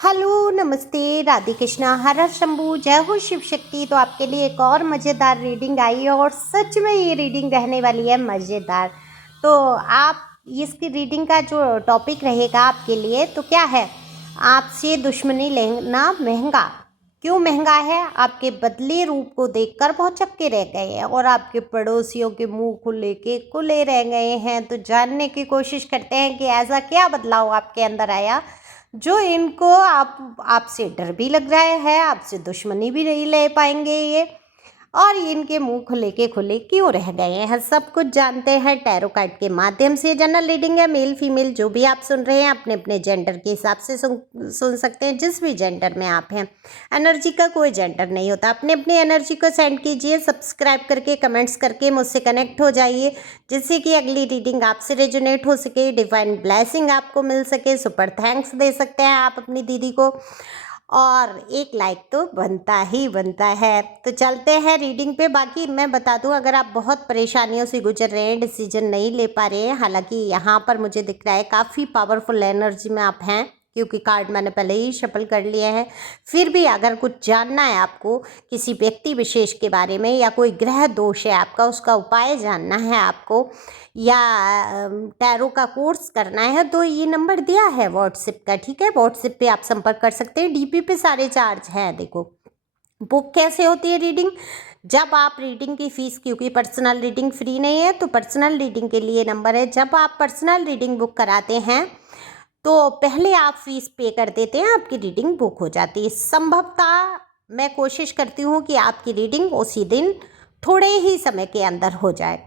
Hello, नमस्ते, राधे कृष्णा, हर हर शंभू, जय हो शिव शक्ति। तो आपके लिए एक और मज़ेदार रीडिंग आई है और सच में ये रीडिंग रहने वाली है मज़ेदार। तो आप इसकी रीडिंग का जो टॉपिक रहेगा आपके लिए तो क्या है, आपसे दुश्मनी लेना महंगा। क्यों महंगा है? आपके बदले रूप को देखकर बहुत चक्के रह गए हैं और आपके पड़ोसियों के मुंह खुले रह गए हैं। तो जानने की कोशिश करते हैं कि ऐसा क्या बदलाव आपके अंदर आया जो इनको आपसे डर भी लग रहा है, आपसे दुश्मनी भी नहीं ले पाएंगे ये, और इनके मुंह खुले क्यों रह गए हैं। सब कुछ जानते हैं टैरो कार्ड के माध्यम से। जनरल रीडिंग है, मेल फीमेल जो भी आप सुन रहे हैं अपने अपने जेंडर के हिसाब से सुन सकते हैं, जिस भी जेंडर में आप हैं। एनर्जी का कोई जेंडर नहीं होता। अपने अपनी एनर्जी को सेंड कीजिए, सब्सक्राइब करके कमेंट्स करके मुझसे कनेक्ट हो जाइए, जिससे कि अगली रीडिंग आपसे रेजोनेट हो सके, डिवाइन ब्लेसिंग आपको मिल सके। सुपर थैंक्स दे सकते हैं आप अपनी दीदी को, और एक लाइक तो बनता ही बनता है। तो चलते हैं रीडिंग पे। बाकी मैं बता दूं, अगर आप बहुत परेशानियों से गुजर रहे हैं, डिसीजन नहीं ले पा रहे हैं, हालांकि यहाँ पर मुझे दिख रहा है काफ़ी पावरफुल एनर्जी में आप हैं, क्योंकि कार्ड मैंने पहले ही शफल कर लिए हैं। फिर भी अगर कुछ जानना है आपको किसी व्यक्ति विशेष के बारे में, या कोई ग्रह दोष है आपका उसका उपाय जानना है आपको, या टैरो का कोर्स करना है, तो ये नंबर दिया है व्हाट्सएप का, ठीक है। व्हाट्सएप पे आप संपर्क कर सकते हैं। डीपी पे सारे चार्ज हैं। देखो बुक कैसे होती है रीडिंग, जब आप रीडिंग की फ़ीस, क्योंकि पर्सनल रीडिंग फ्री नहीं है, तो पर्सनल रीडिंग के लिए नंबर है। जब आप पर्सनल रीडिंग बुक कराते हैं तो पहले आप फीस पे कर देते हैं, आपकी रीडिंग बुक हो जाती है। संभवतः मैं कोशिश करती हूँ कि आपकी रीडिंग उसी दिन थोड़े ही समय के अंदर हो जाए,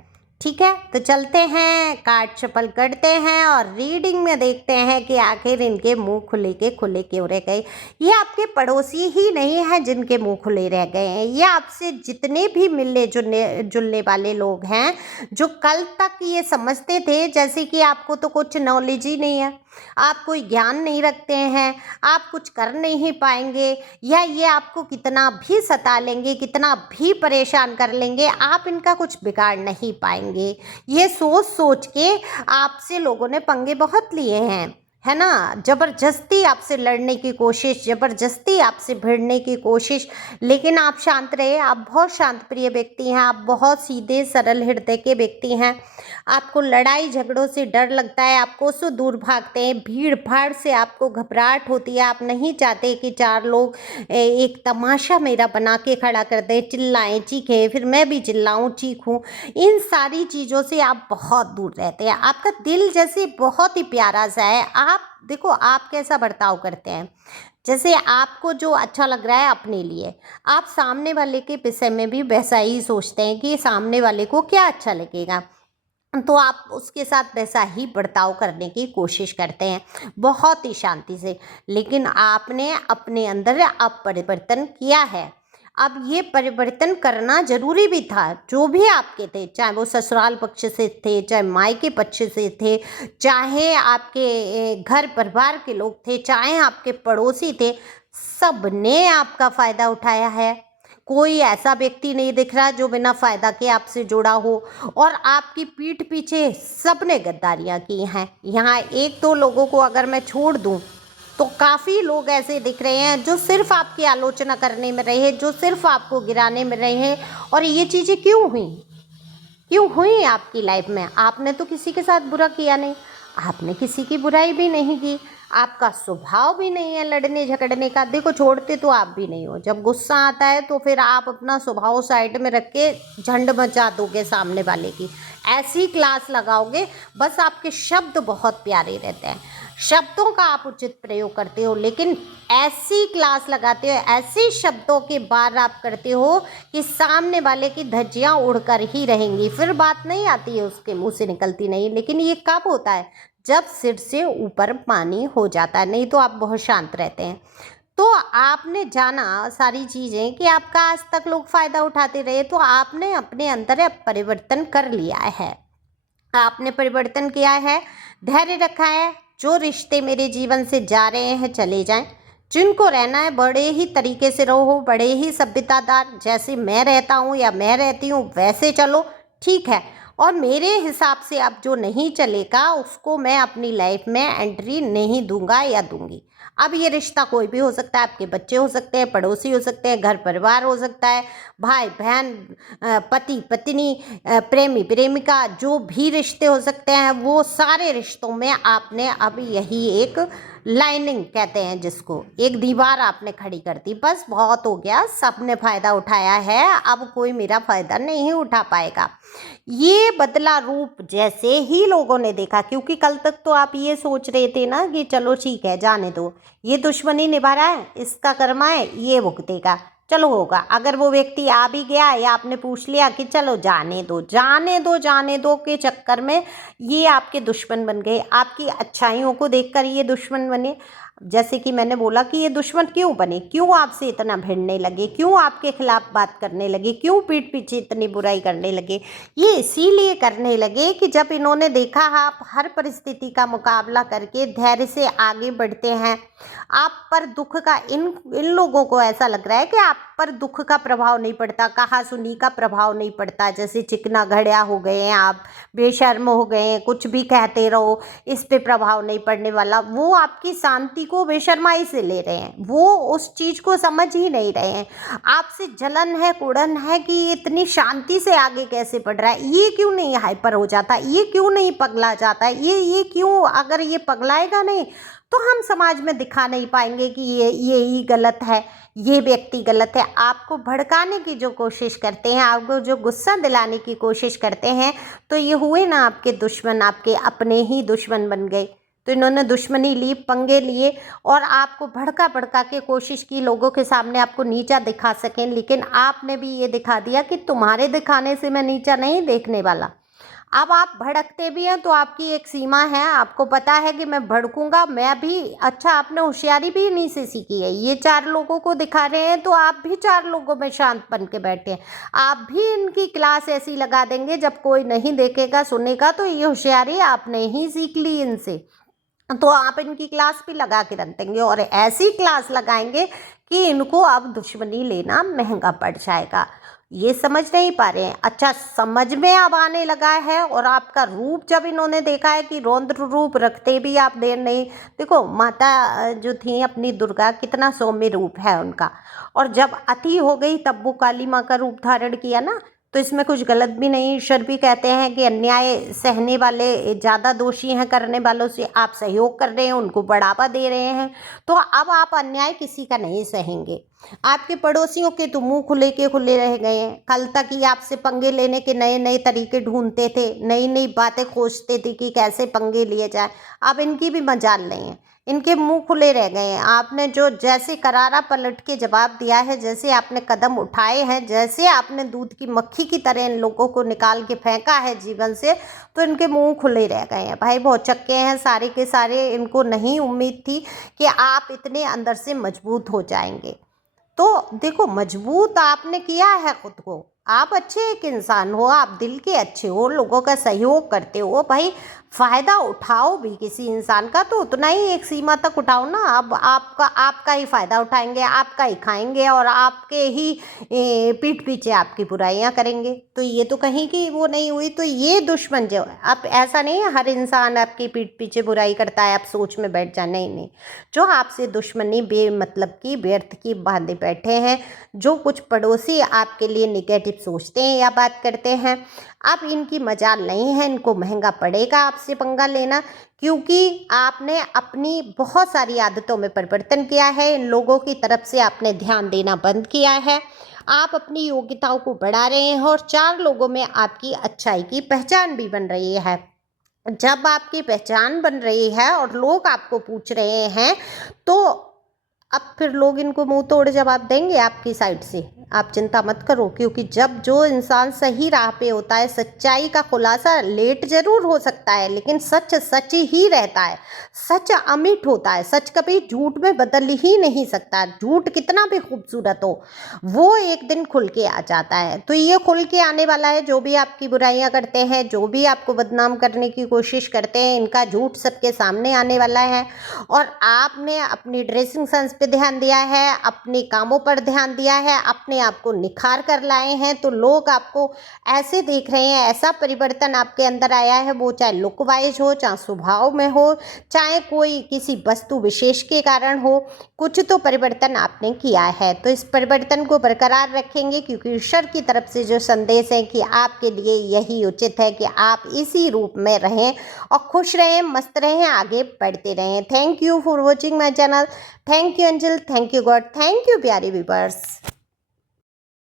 ठीक है। तो चलते हैं, कार्ड शफल करते हैं और रीडिंग में देखते हैं कि आखिर इनके मुंह खुले क्यों रह गए। ये आपके पड़ोसी ही नहीं हैं जिनके मुंह खुले रह गए हैं, ये आपसे जितने भी मिलने जुलने वाले लोग हैं, जो कल तक ये समझते थे जैसे कि आपको तो कुछ नॉलेज ही नहीं है, आप कोई ज्ञान नहीं रखते हैं, आप कुछ कर नहीं पाएंगे, या ये आपको कितना भी सता लेंगे, कितना भी परेशान कर लेंगे, आप इनका कुछ बिगाड़ नहीं पाएंगे। ये सोच सोच के आपसे लोगों ने पंगे बहुत लिए हैं, है ना। ज़बरदस्ती आपसे लड़ने की कोशिश, ज़बरदस्ती आपसे भिड़ने की कोशिश, लेकिन आप शांत रहे। आप बहुत शांत प्रिय व्यक्ति हैं, आप बहुत सीधे सरल हृदय के व्यक्ति हैं। आपको लड़ाई झगड़ों से डर लगता है, आप कोसों दूर भागते हैं, भीड़ भाड़ से आपको घबराहट होती है। आप नहीं चाहते कि चार लोग एक तमाशा मेरा बना के खड़ा कर दें, चिल्लाएं चीखें, फिर मैं भी चिल्लाऊं चीखूं। इन सारी चीज़ों से आप बहुत दूर रहते हैं। आपका दिल जैसे बहुत ही प्यारा सा है। आप देखो, आप कैसा बर्ताव करते हैं, जैसे आपको जो अच्छा लग रहा है अपने लिए, आप सामने वाले के विषय में भी वैसा ही सोचते हैं कि सामने वाले को क्या अच्छा लगेगा, तो आप उसके साथ वैसा ही बर्ताव करने की कोशिश करते हैं, बहुत ही शांति से। लेकिन आपने अपने अंदर अब परिवर्तन किया है। अब ये परिवर्तन करना जरूरी भी था। जो भी आपके थे, चाहे वो ससुराल पक्ष से थे, चाहे मायके पक्ष से थे, चाहे आपके घर परिवार के लोग थे, चाहे आपके पड़ोसी थे, सब ने आपका फ़ायदा उठाया है। कोई ऐसा व्यक्ति नहीं दिख रहा जो बिना फ़ायदा के आपसे जुड़ा हो, और आपकी पीठ पीछे सबने गद्दारियाँ की हैं। यहाँ एक दो लोगों को अगर मैं छोड़ दूँ तो काफ़ी लोग ऐसे दिख रहे हैं जो सिर्फ आपकी आलोचना करने में रहे, जो सिर्फ आपको गिराने में रहे हैं। और ये चीज़ें क्यों हुई आपकी लाइफ में? आपने तो किसी के साथ बुरा किया नहीं, आपने किसी की बुराई भी नहीं की, आपका स्वभाव भी नहीं है लड़ने झगड़ने का। देखो, छोड़ते तो आप भी नहीं हो। जब गुस्सा आता है तो फिर आप अपना स्वभाव साइड में रख के झंड मचा दोगे सामने वाले की, ऐसी क्लास लगाओगे। बस आपके शब्द बहुत प्यारे रहते हैं, शब्दों का आप उचित प्रयोग करते हो, लेकिन ऐसी क्लास लगाते हो, ऐसे शब्दों के बार आप करते हो कि सामने वाले की धज्जियां उड़कर ही रहेंगी। फिर बात नहीं आती है, उसके मुंह से निकलती नहीं। लेकिन ये कब होता है? जब सिर से ऊपर पानी हो जाता है, नहीं तो आप बहुत शांत रहते हैं। तो आपने जाना सारी चीज़ें कि आपका आज तक लोग फ़ायदा उठाते रहे, तो आपने अपने अंदर अब परिवर्तन कर लिया है। आपने परिवर्तन किया है, धैर्य रखा है। जो रिश्ते मेरे जीवन से जा रहे हैं चले जाएं, जिनको रहना है बड़े ही तरीके से रहो, बड़े ही सभ्यतादार, जैसे मैं रहता हूँ या मैं रहती हूँ वैसे चलो, ठीक है। और मेरे हिसाब से अब जो नहीं चलेगा उसको मैं अपनी लाइफ में एंट्री नहीं दूंगा या दूंगी। अब ये रिश्ता कोई भी हो सकता है, आपके बच्चे हो सकते हैं, पड़ोसी हो सकते हैं, घर परिवार हो सकता है, भाई बहन, पति पत्नी, प्रेमी प्रेमिका, जो भी रिश्ते हो सकते हैं, वो सारे रिश्तों में आपने अब यही एक लाइनिंग कहते हैं जिसको, एक दीवार आपने खड़ी कर दी। बस बहुत हो गया, सबने फ़ायदा उठाया है, अब कोई मेरा फ़ायदा नहीं उठा पाएगा। ये बदला रूप जैसे ही लोगों ने देखा, क्योंकि कल तक तो आप ये सोच रहे थे ना कि चलो ठीक है जाने दो, ये दुश्मनी निभा रहा है, इसका कर्मा है, ये भुगतेगा, चलो होगा। अगर वो व्यक्ति आ भी गया या आपने पूछ लिया कि चलो जाने दो जाने दो जाने दो के चक्कर में ये आपके दुश्मन बन गए, आपकी अच्छाइयों को देखकर ये दुश्मन बने। जैसे कि मैंने बोला कि ये दुश्मन क्यों बने, क्यों आपसे इतना भिड़ने लगे, क्यों आपके खिलाफ बात करने लगे, क्यों पीठ पीछे इतनी बुराई करने लगे। ये इसीलिए करने लगे कि जब इन्होंने देखा आप हर परिस्थिति का मुकाबला करके धैर्य से आगे बढ़ते हैं, आप पर दुख का इन लोगों को ऐसा लग रहा है कि आप पर दुख का प्रभाव नहीं पड़ता, कहा सुनी का प्रभाव नहीं पड़ता, जैसे चिकना घड़िया हो गए हैं आप, बेशर्म हो गए हैं, कुछ भी कहते रहो इस पे प्रभाव नहीं पड़ने वाला। वो आपकी शांति को बेशर्माई से ले रहे हैं, वो उस चीज़ को समझ ही नहीं रहे हैं। आपसे जलन है, कुड़न है कि ये इतनी शांति से आगे कैसे बढ़ रहा है, ये क्यों नहीं हाइपर हो जाता, ये क्यों नहीं पगला जाता, ये क्यों, अगर ये पगलाएगा नहीं तो हम समाज में दिखा नहीं पाएंगे कि ये ही गलत है, ये व्यक्ति गलत है। आपको भड़काने की जो कोशिश करते हैं, आपको जो गुस्सा दिलाने की कोशिश करते हैं, तो ये हुए ना आपके दुश्मन, आपके अपने ही दुश्मन बन गए। तो इन्होंने दुश्मनी ली, पंगे लिए और आपको भड़का भड़का के कोशिश की लोगों के सामने आपको नीचा दिखा सकें, लेकिन आपने भी ये दिखा दिया कि तुम्हारे दिखाने से मैं नीचा नहीं देखने वाला। अब आप भड़कते भी हैं तो आपकी एक सीमा है, आपको पता है कि मैं भड़कूंगा मैं भी। अच्छा, आपने होशियारी भी इन्हीं से सीखी है, ये 4 लोगों को दिखा रहे हैं तो आप भी 4 लोगों में शांत बन के बैठे हैं। आप भी इनकी क्लास ऐसी लगा देंगे, जब कोई नहीं देखेगा सुनेगा तो ये होशियारी आपने ही सीख ली इनसे, तो आप इनकी क्लास भी लगा के रख देंगे और ऐसी क्लास लगाएंगे कि इनको अब दुश्मनी लेना महंगा पड़ जाएगा। ये समझ नहीं पा रहे हैं। अच्छा, समझ में अब आने लगा है और आपका रूप जब इन्होंने देखा है कि रौद्र रूप रखते भी आप देर नहीं। देखो माता जो थी अपनी दुर्गा, कितना सौम्य रूप है उनका, और जब अति हो गई तब वो काली माँ का रूप धारण किया ना, तो इसमें कुछ गलत भी नहीं। ईश्वर भी कहते हैं कि अन्याय सहने वाले ज़्यादा दोषी हैं, करने वालों से आप सहयोग कर रहे हैं, उनको बढ़ावा दे रहे हैं, तो अब आप अन्याय किसी का नहीं सहेंगे। आपके पड़ोसियों के तो मुंह खुले के खुले रह गए हैं। कल तक ही आपसे पंगे लेने के नए नए तरीके ढूंढते थे, नई नई बातें खोजते थे कि कैसे पंगे लिए जाए, अब इनकी भी मजाल नहीं है, इनके मुंह खुले रह गए हैं। आपने जो जैसे करारा पलट के जवाब दिया है, जैसे आपने कदम उठाए हैं, जैसे आपने दूध की मक्खी की तरह इन लोगों को निकाल के फेंका है जीवन से, तो इनके मुंह खुले रह गए हैं। भाई बहुत चक्के हैं सारे के सारे, इनको नहीं उम्मीद थी कि आप इतने अंदर से मजबूत हो जाएंगे। तो देखो, मजबूत आपने किया है खुद को, आप अच्छे एक इंसान हो, आप दिल के अच्छे हो, लोगों का सहयोग करते हो, भाई फ़ायदा उठाओ भी किसी इंसान का तो उतना ही एक सीमा तक उठाओ ना। अब आपका ही फ़ायदा उठाएंगे, आपका ही खाएंगे और आपके ही पीठ पीछे आपकी बुराइयां करेंगे, तो ये तो कहीं की वो नहीं हुई। तो ये दुश्मन जो है, अब ऐसा नहीं है हर इंसान आपकी पीठ पीछे बुराई करता है आप सोच में बैठ जाए, नहीं नहीं, जो आपसे दुश्मनी बेमतलब की व्यर्थ की बांधे बैठे हैं, जो कुछ पड़ोसी आपके लिए निगेटिव सोचते हैं या बात करते हैं, अब इनकी मजाल नहीं है, इनको महंगा पड़ेगा आपसे पंगा लेना, क्योंकि आपने अपनी बहुत सारी आदतों में परिवर्तन किया है। इन लोगों की तरफ से आपने ध्यान देना बंद किया है, आप अपनी योग्यताओं को बढ़ा रहे हैं और 4 लोगों में आपकी अच्छाई की पहचान भी बन रही है। जब आपकी पहचान बन रही है और लोग आपको पूछ रहे हैं, तो अब फिर लोग इनको मुंह तोड़ जवाब देंगे आपकी साइड से, आप चिंता मत करो। क्योंकि जब जो इंसान सही राह पे होता है, सच्चाई का खुलासा लेट जरूर हो सकता है, लेकिन सच सच ही रहता है, सच अमिट होता है, सच कभी झूठ में बदल ही नहीं सकता। झूठ कितना भी खूबसूरत हो, वो एक दिन खुल के आ जाता है। तो ये खुल के आने वाला है। जो भी आपकी बुराइयां करते हैं, जो भी आपको बदनाम करने की कोशिश करते हैं, इनका झूठ सबके सामने आने वाला है। और आपने अपनी ड्रेसिंग सेंस पे ध्यान दिया है, अपने कामों पर ध्यान दिया है, अपने आप को निखार कर लाए हैं, तो लोग आपको ऐसे देख रहे हैं, ऐसा परिवर्तन आपके अंदर आया है, वो चाहे लुक वाइज हो, चाहे स्वभाव में हो, चाहे कोई किसी वस्तु विशेष के कारण हो, कुछ तो परिवर्तन आपने किया है। तो इस परिवर्तन को बरकरार रखेंगे, क्योंकि ईश्वर की तरफ से जो संदेश है कि आपके लिए यही उचित है कि आप इसी रूप में रहें और खुश रहें, मस्त रहें, आगे बढ़ते रहें। Thank you for watching my channel. Thank you angel, thank you God, thank you प्यारे व्यूअर्स।